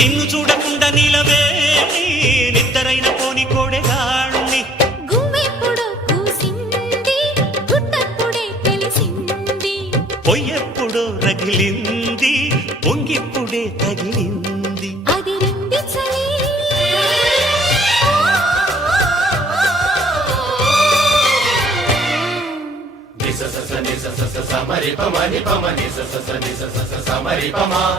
నిన్ను చూడకుండా నీలవేణి నిద్దరైన పోని కోడెగాణ్ణి గుమ్మెప్పుడో కూసింది గుట్టప్పుడే తెలిసింది పొయ్యెప్పుడో రగిలింది పొంగిప్పుడే తగిలింది అదిరింది చలి Ni sa sa sa ni sa sa sa sa ma ri pa ma ni pa ma ni sa sa sa ni sa sa sa sa ma ri pa ma